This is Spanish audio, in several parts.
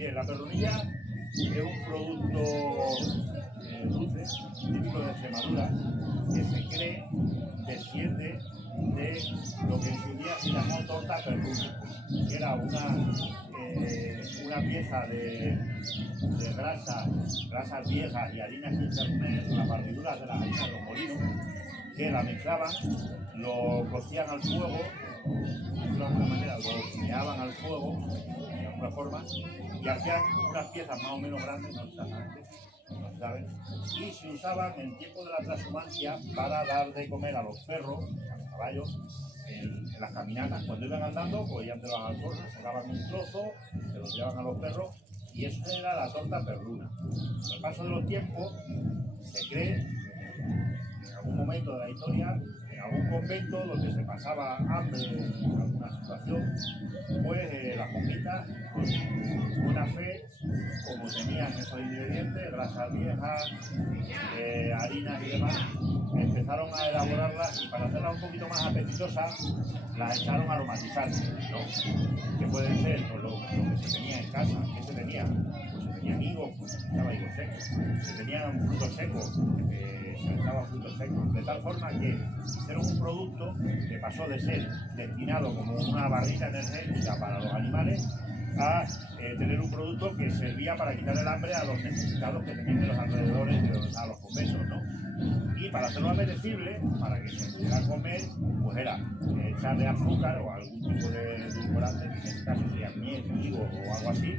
Bien, la perrunilla es un producto dulce, típico de Extremadura, que se cree desciende de lo que en su día se llamó torta perruna, que era una pieza de grasas viejas y harinas sin ferment, las partiduras de las harinas de los molinos, que la mezclaban, lo cocían al fuego, de alguna manera lo horneaban al fuego, de alguna forma, y hacían unas piezas más o menos grandes, no exactamente, no saben, y se usaban en tiempo de la transhumancia para dar de comer a los perros, a los caballos, en las caminatas. Cuando iban andando, pues ya te los alforjas, sacaban un trozo, se los llevaban a los perros, y eso era la torta perruna. Con el paso de los tiempos, se cree, en algún momento de la historia, en algún convento donde se pasaba hambre en alguna situación, pues las monjitas, con buena fe, como tenían esos ingredientes, grasas viejas, harinas y demás, empezaron a elaborarlas y para hacerlas un poquito más apetitosas, las echaron a aromatizar, ¿no? Que pueden ser pues, lo que se tenía en casa. ¿Qué se tenía? Pues se tenían higos, pues se echaba higos secos, se tenían frutos secos, se echaba frutos secos, de tal forma que hicieron un producto que pasó de ser destinado como una barrita energética para los animales a tener un producto que servía para quitar el hambre a los necesitados que tenían en los alrededores de donde estaban los conventos, ¿no? Y para hacerlo apetecible, para que se pudiera comer, pues era echarle azúcar o algún tipo de edulcorante, que en este caso sería miel, higo o algo así,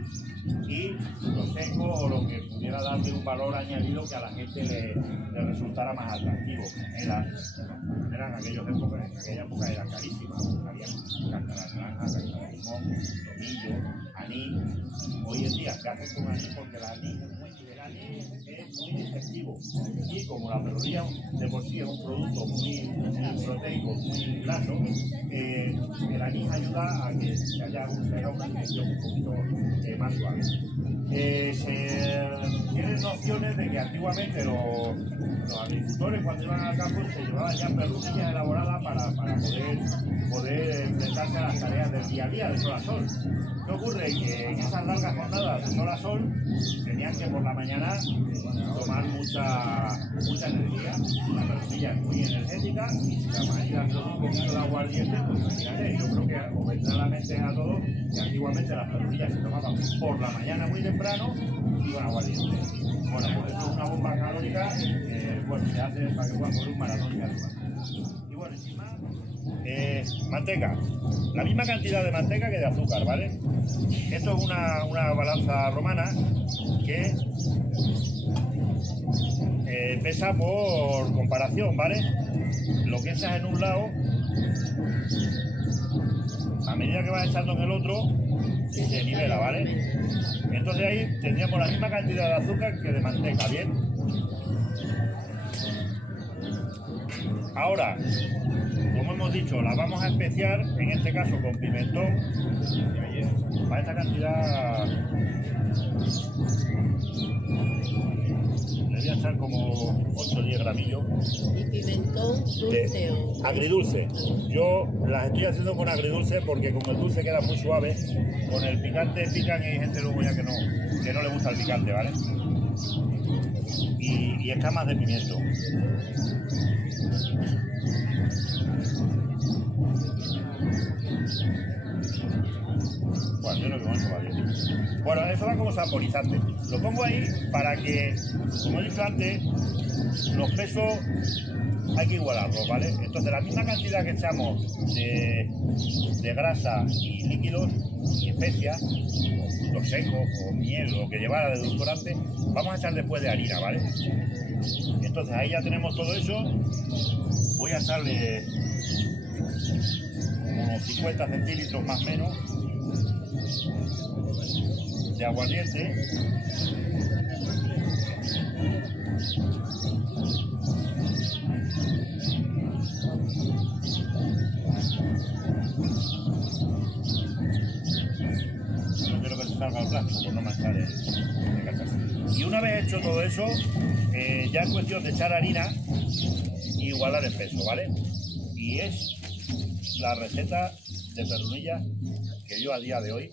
y frutos secos o lo que pudiera darle un valor añadido que a la gente le resultara más atractivo. Eran aquella época eran carísimas, había cáscara de naranja, cáscara de limón, tomillo, anís. Hoy en día se hace con anís porque el anís es muy digestivo y como la perrunilla de por sí es un producto muy proteico, muy graso, el anís ayuda a que se haga una digestión un poquito más suave. Se tienen nociones de que antiguamente los agricultores cuando iban al campo se llevaban ya perrunillas elaboradas para poder enfrentarse a las tareas del día a día, de sol a sol. ¿Qué ocurre? Que en esas largas jornadas de sol a sol tenían que por la mañana tomar mucha energía. La perrunilla es muy energética y si la mañana con un poquito de aguardiente, pues imagínate, yo creo que os vendrá a la mente a todos que antiguamente las perrunillas se tomaban por la mañana muy temprano y con aguardiente. Bueno, pues eso es una bomba calórica que se hace para que puedan correr un maratón de arriba. Y bueno, encima, manteca. La misma cantidad de manteca que de azúcar, ¿vale? Esto es una balanza romana que pesa por comparación, ¿vale? Lo que echas en un lado, a medida que vas echando en el otro, se nivela, ¿vale? Entonces ahí tendríamos la misma cantidad de azúcar que de manteca, ¿bien? Ahora, como hemos dicho, la vamos a especiar, en este caso con pimentón, para esta cantidad le voy a echar como 8 o 10 gramillos. ¿Y pimentón dulce o...? Agridulce. Yo las estoy haciendo con agridulce porque como el dulce queda muy suave, con el picante pican y hay gente luego ya que no le gusta el picante, ¿vale? Y escamas de pimiento. Bueno, yo no creo que eso va bien. Bueno, eso va como saborizante. Lo pongo ahí para que, como he dicho antes, los pesos hay que igualarlos, ¿vale? Entonces la misma cantidad que echamos de grasa y líquidos y especias, o frutos secos, o miel, o lo que llevara de edulcorante, vamos a echar después de harina, ¿vale? Entonces ahí ya tenemos todo eso. Voy a echarle como unos 50 centilitros más o menos de aguardiente. No quiero que se salga el plástico por no manchar el cachazo. Y una vez hecho todo eso, ya es cuestión de echar harina y igualar el peso, ¿vale? Y es la receta de perrunilla que yo a día de hoy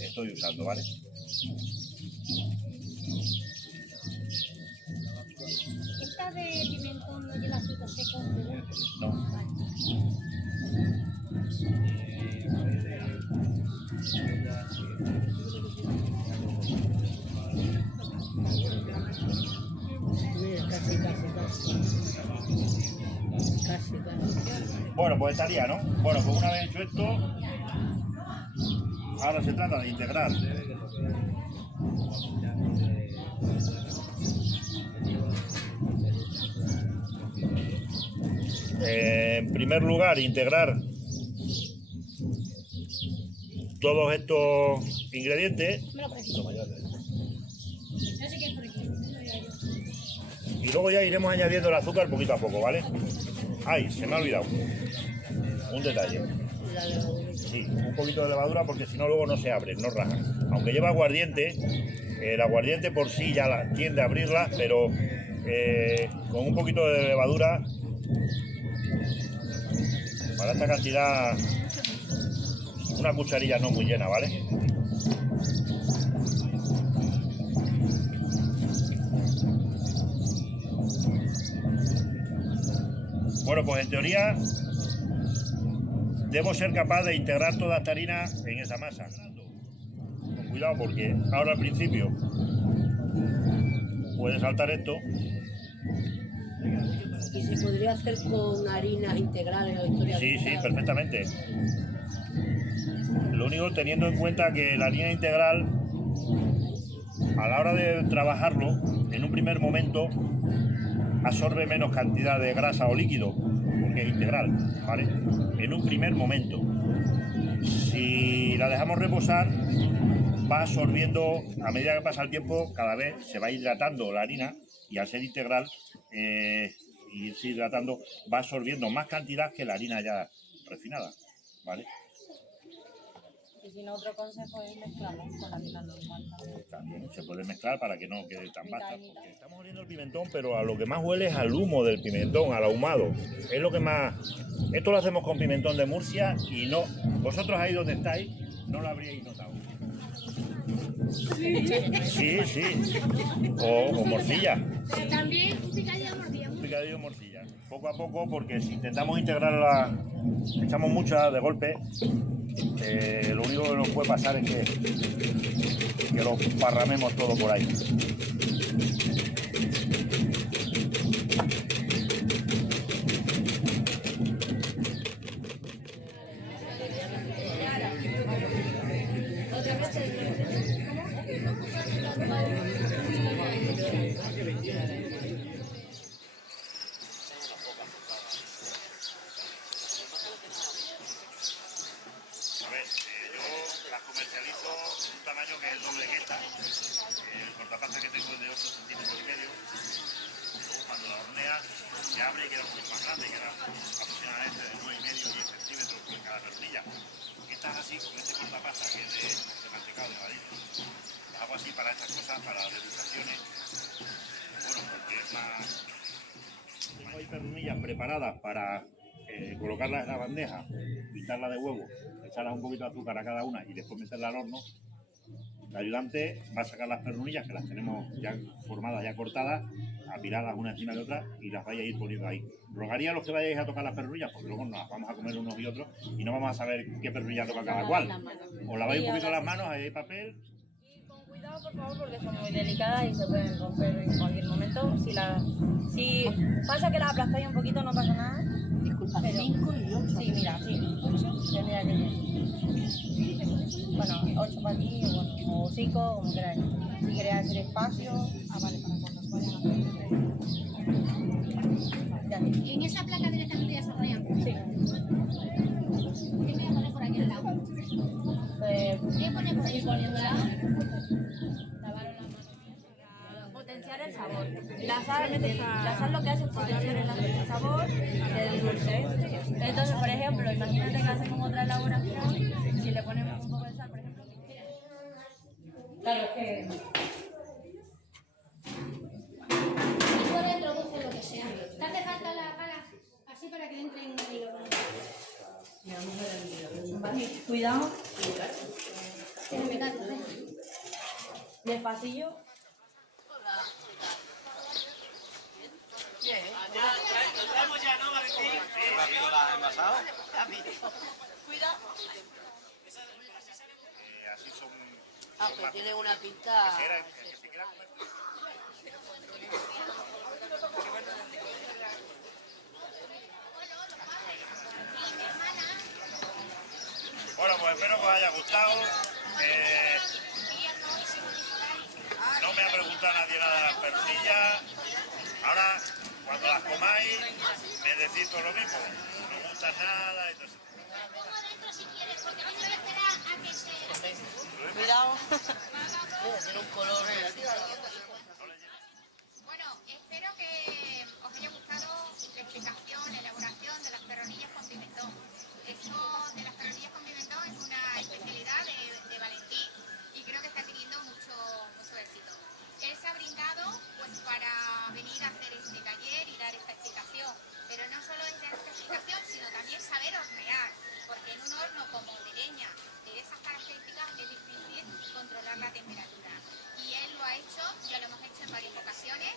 estoy usando, ¿vale? Esta de pimentón no lleva frutos secos, ¿verdad? No. Mira, casi. Bueno, pues estaría, ¿no? Bueno, pues una vez hecho esto, ahora se trata de integrar en primer lugar, integrar todos estos ingredientes. Me lo parece. No sé qué es por aquí. Y luego ya iremos añadiendo el azúcar poquito a poco, ¿vale? Ay, se me ha olvidado un detalle. La levadura. Sí, un poquito de levadura porque si no luego no se abren, no rajan. Aunque lleva aguardiente, el aguardiente por sí ya tiende a abrirla, pero con un poquito de levadura, para esta cantidad, una cucharilla no muy llena, ¿vale? Bueno, pues en teoría debo ser capaz de integrar toda esta harina en esa masa. Con cuidado porque ahora al principio puede saltar esto. ¿Y se podría hacer con harinas integrales o historias? Sí, perfectamente. Lo único teniendo en cuenta que la harina integral, a la hora de trabajarlo, en un primer momento absorbe menos cantidad de grasa o líquido, porque es integral, ¿vale? En un primer momento. Si la dejamos reposar, va absorbiendo, a medida que pasa el tiempo, cada vez se va hidratando la harina y al ser integral y irse hidratando, va absorbiendo más cantidad que la harina ya refinada, ¿vale? Y si no, otro consejo es mezclarlo con harina normal también. También se puede mezclar para que no quede tan basta. Porque estamos oliendo el pimentón, pero a lo que más huele es al humo del pimentón, al ahumado. Es lo que más... Esto lo hacemos con pimentón de Murcia y no... Vosotros ahí donde estáis no lo habríais notado. Sí. O morcilla. Pero también un picadillo de morcilla. Un picadillo de morcilla. Poco a poco, porque si intentamos integrarla, echamos mucha de golpe. Lo único que nos puede pasar es que lo parramemos todo por ahí. Las comercializo en un tamaño que es el doble que esta. El cortapasta que tengo es de 8,5 centímetros. Luego cuando la horneas se abre y queda un poquito más grande, queda aproximadamente de 9,5 a 10 centímetros por cada pernilla. Esta es así, con este cortapasta que es de mantecado de ladito. Lo hago así para estas cosas, para degustaciones. Bueno, porque es más... Tengo ahí pernillas preparadas para colocarlas en la bandeja, pintarla de huevo, echarlas un poquito de azúcar a cada una y después meterla al horno. El ayudante va a sacar las pernillas, que las tenemos ya formadas, ya cortadas, apiladas una encima de otra y las vais a ir poniendo ahí. Rogaría a los que vayáis a tocar las pernillas, porque luego nos las vamos a comer unos y otros y no vamos a saber qué pernilla toca cada cual. Os laváis un poquito las manos, ahí hay papel. Y con cuidado, por favor, porque son muy delicadas y se pueden romper en cualquier momento. Si pasa que las aplastáis un poquito, no pasa nada. Disculpa, Pero- 5 y 8. Sí, mira, sí. 8 tendría que ser. Bueno, 8 para ti, o 5, como queráis. Si queréis hacer espacio, vale, para cuando se vayan a hacer. Vale, ya sí. Y en esa placa directamente ya se rayan. Sí. ¿Qué me voy a poner por aquí al lado? ¿Qué pone por ahí poniéndola? Lavaron las manos. Potenciar el sabor. La sal lo que hace es potenciar el sabor del dulce. Entonces, por ejemplo, imagínate que hacemos otra elaboración, si le ponemos un poco de sal, por ejemplo. Claro, es que... Y por dentro dulce lo que sea. ¿Te hace falta la pala? Así para que entre en el hilo. Vale, cuidado. Que me cae, Despacillo. Bien. Rápido la has envasado. Cuidado. Así son... Ah, pues tiene una pinta... que se quiera comer. Bueno, pues espero que os haya gustado. No me ha preguntado nadie nada de las perrillas. Ahora, cuando las comáis, me decís todo lo mismo. No me gusta nada y todo eso. Pongo dentro si quieres, porque no se voy a esperar a que se... Cuidado. Mira, tiene un color... Bueno, espero que os haya gustado la explicación, la elaboración de las perronillas con pimentón. Esto de las perronillas con pimentón es una especialidad de Valentín y creo que está teniendo mucho éxito. Él se ha brindado pues, para venir a hacer este taller y dar esta explicación, pero no solo es dar esta explicación, sino también saber hornear, porque en un horno como de leña, de esas características, es difícil controlar la temperatura. Y él lo ha hecho, ya lo hemos hecho en varias ocasiones,